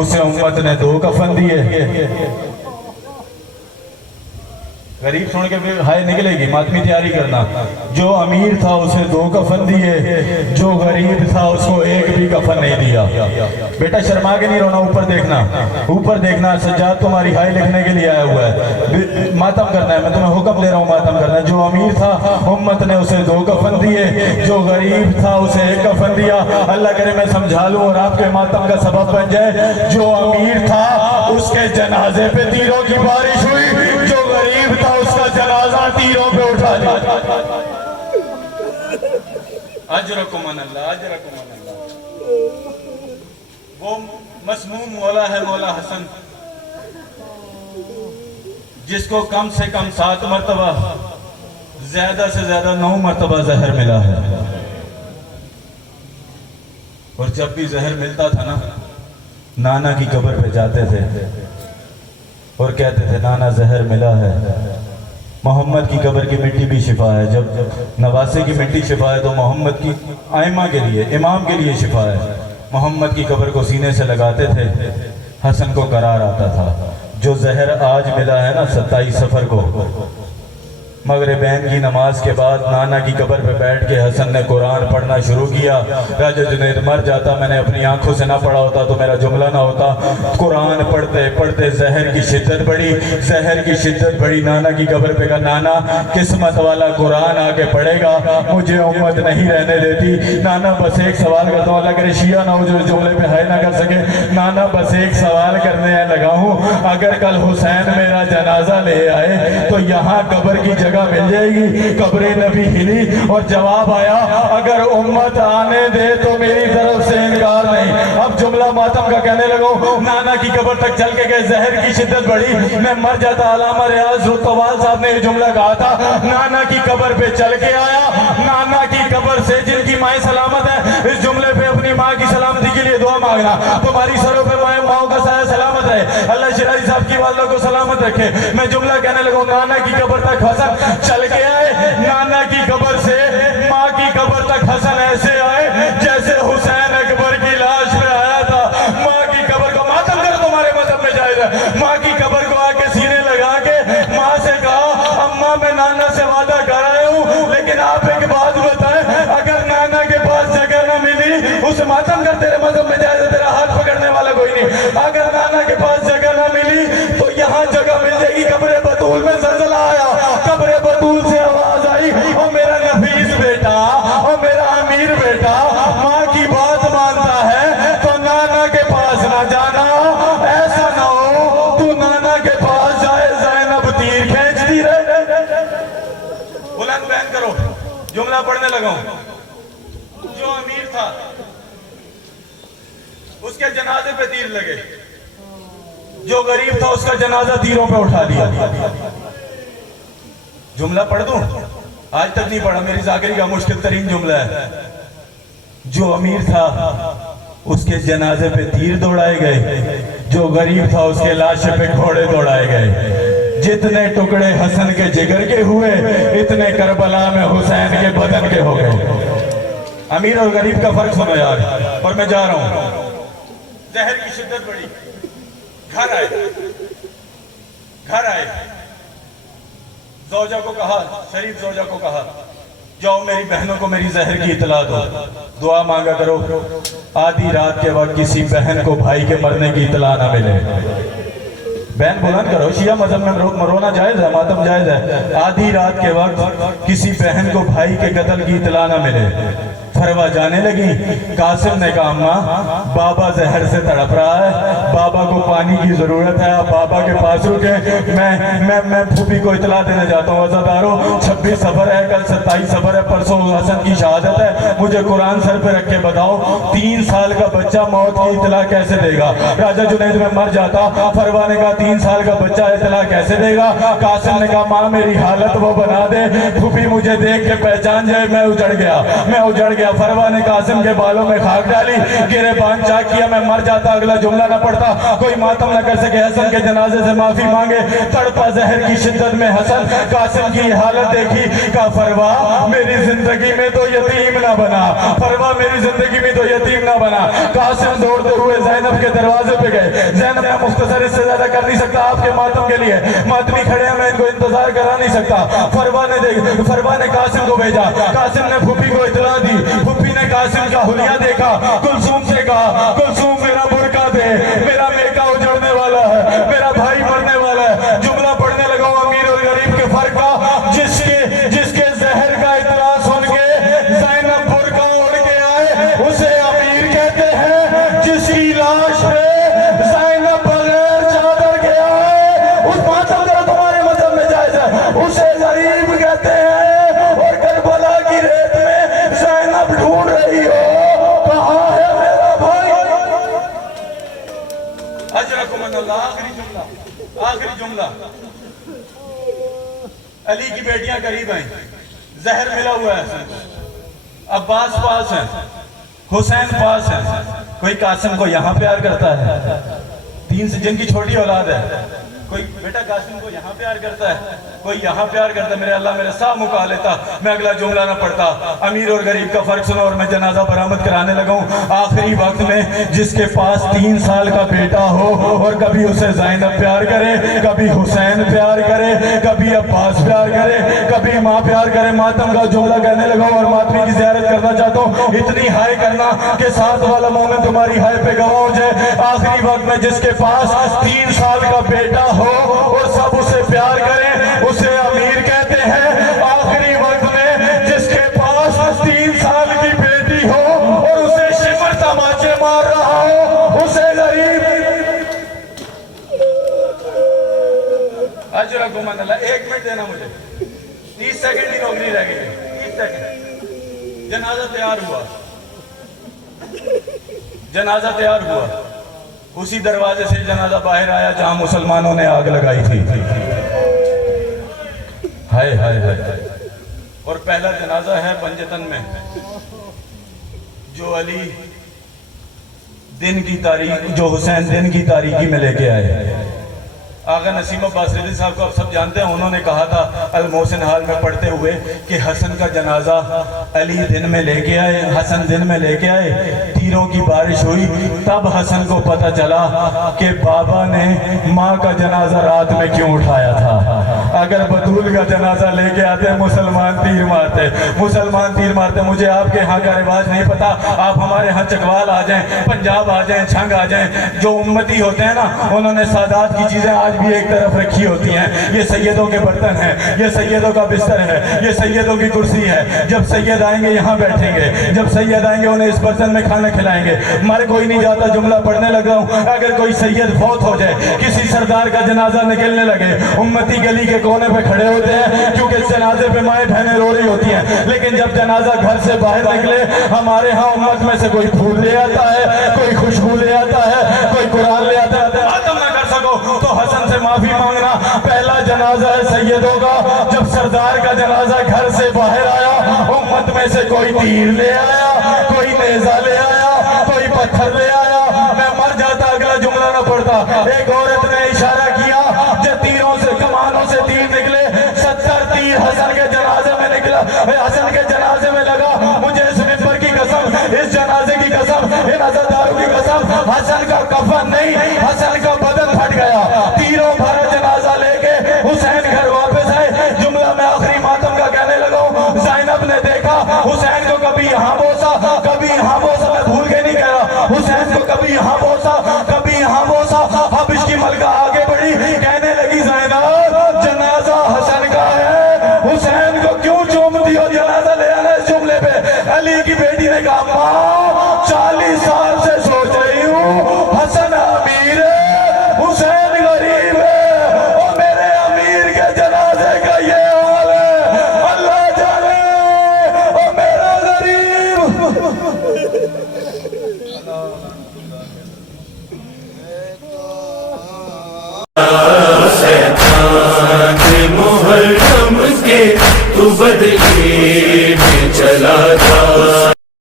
اسے امت نے 2 کفن دیے۔ غریب سن کے بھی ہائے نکلے گی، ماتمی تیاری کرنا۔ جو امیر تھا اسے 2 کفن دیے، جو غریب تھا اس کو 1 بھی کفن نہیں دیا۔ بیٹا شرما کے نہیں رونا، اوپر دیکھنا، اوپر دیکھنا۔ سجاد تمہاری ہائے لکھنے کے لیے آیا ہوا ہے، ماتم کرنا ہے، میں تمہیں حکم دے رہا ہوں ماتم کرنا۔ جو امیر تھا امت نے اسے 2 کفن دیے، جو غریب تھا اسے 1 کفن دیا۔ اللہ کرے میں سمجھا لوں اور آپ کے ماتم کا سبب بن جائے۔ جو امیر تھا اس کے جنازے پہ تیروں کی بارش ہوئی، جو غریب تھا اس کا جنازہ تیروں پہ اٹھا لیا۔ اجرکم من اللہ، اجرکم من اللہ۔ وہ مسموم مولا ہے مولا حسن، جس کو کم سے کم 7 مرتبہ، زیادہ سے زیادہ 9 مرتبہ زہر ملا ہے۔ اور جب بھی زہر ملتا تھا نا، نانا کی قبر پہ جاتے تھے اور کہتے تھے نانا زہر ملا ہے۔ محمد کی قبر کی مٹی بھی شفا ہے، جب نواسے کی مٹی شفا ہے تو محمد کی ائمہ کے لیے، امام کے لیے شفا ہے۔ محمد کی قبر کو سینے سے لگاتے تھے، حسن کو قرار آتا تھا۔ جو زہر آج ملا ہے نا 27 صفر کو، مغربین کی نماز کے بعد نانا کی قبر پہ بیٹھ کے حسن نے قرآن پڑھنا شروع کیا۔ راجہ جنید مر جاتا، میں نے اپنی آنکھوں سے نہ پڑھا ہوتا تو میرا جملہ نہ ہوتا۔ قرآن پڑھتے پڑھتے زہر کی شدت بڑھی، زہر کی شدت بڑھی۔ نانا کی قبر پہ کہا نانا قسمت والا قرآن آگے پڑھے گا، مجھے امت نہیں رہنے دیتی۔ نانا بس ایک سوال کرتا ہوں، اللہ کرے شیعہ نہ ہو جو اس جملے پہ ہائے نہ کر سکے۔ نانا بس ایک سوال کرنے لگا ہوں، اگر کل حسین میرا جنازہ لے آئے تو یہاں قبر کی جگہ مل جائے گی؟ قبر نبی ہلی اور جواب آیا اگر امت آنے دے تو میری طرف سے انکار نہیں۔ اب جملہ ماتم کا کہنے لگو، نانا کی قبر تک چل کے گئے، زہر کی شدت بڑھی، میں مر جاتا۔ علامہ ریاض رتوال صاحب نے یہ جملہ کہا تھا، نانا کی قبر پہ چل کے آیا، نانا کی قبر سے جن کی مائیں سلامت ہے، اس جملے پہ اپنی ماں کی سلامتی کے لیے دعا مانگنا۔ تمہاری سروں پہ ماؤں کا سایہ سلامت رہے، اللہ شرائع صاحب کی والدہ کو سلامت رکھے۔ میں جملہ کہنے لگوں، نانا کی قبر تک حسن چل کے آئے، نانا کی قبر سے ماں کی قبر تک حسن ایسے آئے جیسے حسین اکبر کی لاش پہ آیا تھا۔ ماں کی قبر کو ماتم کر، تمہارے مذہب میں جائز ہے، ماں کی قبر کو آ کے سینے لگا کے ماں سے کہا اماں میں نانا سے وعدہ کر آئے ہوں، لیکن آپ ایک بات بتائیں، اگر نانا کے پاس جگہ نہ ملی، اسے ماتم کر، تیرے مذہب میں جائز ہے، تیرا ہاتھ پکڑنے والا کوئی نہیں۔ اگر نانا کے پاس جگہ نہ ملی تو یہاں جگہ مل جائے گی۔ قبر بطول میں زلزلہ آیا، قبر بطول سے آواز آئی، او میرا نفیس بیٹا، او میرا امیر بیٹا، ماں کی بات مانتا ہے تو نانا کے پاس نہ جانا، ایسا نہ ہو تو نانا کے پاس جائے زینب تیر کھینچتی رہے۔ بلند بیان کرو، جملہ پڑھنے لگا ہوں۔ جو امیر تھا اس کے جنازے پہ تیر لگے، جو غریب تھا اس کا جنازہ تیروں پہ اٹھا لیا۔ جملہ پڑھ دوں؟ آج تک نہیں پڑھا، میری ذاکری کا مشکل ترین جملہ ہے۔ جو امیر تھا اس کے جنازے پہ تیر دوڑائے گئے، جو غریب تھا اس کے لاشے پہ گھوڑے دوڑائے گئے۔ جتنے ٹکڑے حسن کے جگر کے ہوئے، اتنے کربلا میں حسین کے بدن کے ہو گئے۔ امیر اور غریب کا فرق سنو یار، اور میں جا رہا ہوں۔ زہر کی شدت بڑی، گھر آئے، زوجہ کو کہا، شریف زوجہ کو کہا جاؤ میری بہنوں کو میری زہر کی اطلاع دو، دعا مانگا کرو آدھی رات کے وقت کسی بہن کو بھائی کے مرنے کی اطلاع نہ ملے۔ بہن بلند کرو، شیعہ مذہب میں رونا جائز ہے، ماتم جائز ہے۔ آدھی رات کے وقت کسی بہن کو بھائی کے قتل کی اطلاع نہ ملے۔ فروا جانے لگی، قاسم نے کہا اماں بابا زہر سے تڑپ رہا ہے، بابا کو پانی کی ضرورت ہے، آپ بابا کے پاس رکیں، میں پھوپھی کو اطلاع دینے جاتا ہوں۔ عزادارو 26 صفر ہے، کل 27 صفر ہے، پرسوں حسن کی شہادت ہے، مجھے قرآن سر پہ رکھ کے بتاؤ 3 سال کا بچہ موت کی اطلاع کیسے دے گا؟ راجہ جنید میں مر جاتا، فروا نے کہا 3 سال کا بچہ اطلاع کیسے دے گا؟ قاسم نے کہا ماں میری حالت وہ بنا دے، پھوپھی مجھے دیکھ کے پہچان جائے، میں اجڑ گیا भेजा। फरवा ने कासिम के बालों में खाक डाली, गिरेबान चाक किया, मैं मर जाता अगला जुमला न पड़ता, कोई मातम न कर सके हसन के जनाजे से माफी मांगे। तड़पा जहर की शिद्दत में हसन, कासिम की हालत देखी, का फरवा मेरी जिंदगी में तो यतीम ना बना, फरवा मेरी जिंदगी में तो यतीम ना बना। कासिम दौड़ते हुए ज़ैनब के दरवाजे पे गए। ज़ैनब मैं मुख्तसर इससे ज्यादा कर नहीं सकता आपके मातम के लिए, मातमी खड़े हैं, मैं इनको इंतजार करा नहीं सकता। फरवा ने कासिम को भेजा, कासिम ने फूफी को इतला दी, फूफी ने कासिम का हुलिया देखा, कुलसूम से कहा कुलसूम मेरा बुरका दे, मेरा मेका उजड़ने वाला है, मेरा भाई मरने वाला है। जुमला पढ़ने लगा अमीर और गरीब के फर्क का, जिसके जहर का इतला सुन के ज़ैनब बुरका उड़ के आए उसे अमीर कहते हैं, जिसकी लाश पे ज़ैनब बगैर चादर के आए उस मातम का तुम्हारे मजहब में जायज है, उसे गरीब कहते हैं। और करबला की रेत में ज़ैनब ढूंढ रही हो, कहाँ है मेरा भाई? अजरकुमुल्लाह। आखिरी जुमला। अली की बेटियां करीब हैं, जहर मिला हुआ है, अब्बास पास है, हुसैन पास है, कोई कासिम को यहाँ प्यार करता है, तीन से जिनकी छोटी औलाद है, कोई बेटा कासिम को यहाँ प्यार करता है, कोई यहाँ प्यार करता है। मेरे अल्लाह मेरे साथ मुका लेता, मैं अगला जुमला ना पढ़ता। अमीर और गरीब का फर्क सुनो और मैं जनाजा बरामद कराने लगा हूँ। आखिरी वक्त में जिसके पास 3 साल का बेटा हो और कभी उसे ज़ैनब प्यार करे, कभी हुसैन प्यार करे, कभी अब्बास प्यार करे, कभी माँ प्यार करे, मातम का जुमला कहने लगा हूँ और मातमी की ज़ियारत करना चाहता हूँ। इतनी हाय करना कि साथ वाला मोमिन तुम्हारी हाय पे गवाह हो जाए। आखिरी वक्त में जिसके पास 3 साल का बेटा हो और सब उसे प्यार करें उसे अमीर कहते हैं। आखिरी वक्त में जिसके पास 3 साल की बेटी हो और उसे शिमर तमाचे मार रहा हो उसे गरीब। अजरकुमुल्लाह। 1 मिनट देना मुझे, 30 सेकंड ही रोकनी रह गई, 30 सेकंड। जनाजा तैयार हुआ, जनाजा तैयार हुआ, उसी दरवाजे से जनाजा बाहर आया जहां मुसलमानों ने आग लगाई थी। हाय हाय हाय। और पहला जनाजा है पंजतन में, जो अली दिन की तारीख, जो हुसैन दिन की तारीखी में लेके आए। आगा नसीम अब्बास रिज़वी साहब को आप सब जानते हैं, उन्होंने कहा था अल मोहसिन हाल में पढ़ते हुए कि हसन का जनाजा अली दिन में लेके आए, हसन दिन में लेके आए, तीरों की बारिश हुई, तब हसन को पता चला कि बाबा ने माँ का जनाजा रात में क्यों उठाया था। अगर बतूल का जनाजा लेके आते मुसलमान तीर मारते, मुसलमान तीर मारते। मुझे आपके यहाँ का रिवाज नहीं पता, आप हमारे यहाँ चकवाल आ जाएं, पंजाब आ जाएं, छंग आ जाएं, जो उम्मती होते हैं ना उन्होंने सादात की चीजें आज भी एक तरफ रखी होती हैं। ये सैयदों के बर्तन हैं, ये सैयदों का बिस्तर है, ये सैयदों की कुर्सी है। जब सैयद आएंगे यहाँ बैठेंगे, जब सैयद आएंगे उन्हें इस बर्तन में खाना खिलाएंगे। मर कोई नहीं जाता, जुमला पढ़ने लगा हूँ। अगर कोई सैयद फौत हो जाए, किसी सरदार का जनाजा निकलने लगे, उम्मती गली के कोने पे खड़े होते हैं, क्योंकि इस जनाजे पे माएँ बहनें रो रही होती हैं। लेकिन जब जनाजा घर से बाहर निकले, हमारे यहाँ उम्मत में से कोई फूल ले आता है, कोई खुशबू ले आता है, कोई कुरान ले आता है। मातम ना कर सको तो हसन से माफी मांगना। पहला जनाजा है सैयदों का, जब सरदार का जनाजा घर से बाहर आया, उम्मत में से कोई तीर ले आया, कोई नेजा ले आया, कोई पत्थर ले आया, मैं मर जाता अगला जुमला ना पड़ता। एक औरत ने इशारा किया, जब तीरों से कमानों से तीर निकले, 70 तीर हसन के जनाजे में निकला, हसन के जनाजे में लगा। मुझे इस मिंबर की कसम, इस जनाजे की कसम, इन अज़ादारों की कसम, हसन का कफन नहीं, हसन का बदन फट गया। तीरों भरा जनाजा लेके हुसैन घर वापस आए। जुमला मैं आखिरी मातम का कहने लगा हूँ। ज़ैनब ने देखा हुसैन को, कभी यहाँ बोसा, कभी यहाँ बोसा, मैं भूल के नहीं कह रहा, हुसैन को कभी यहाँ बोसा, कभी यहाँ बोसा। अब इसकी मलका आगे बढ़ी, कहने लगी ज़ैनब जनाजा हसन का है, हुसैन को क्यों चूमती हो, जनाजा ले आना इस जुमले पे। अली की बेटी ने कहा माँ 40 साल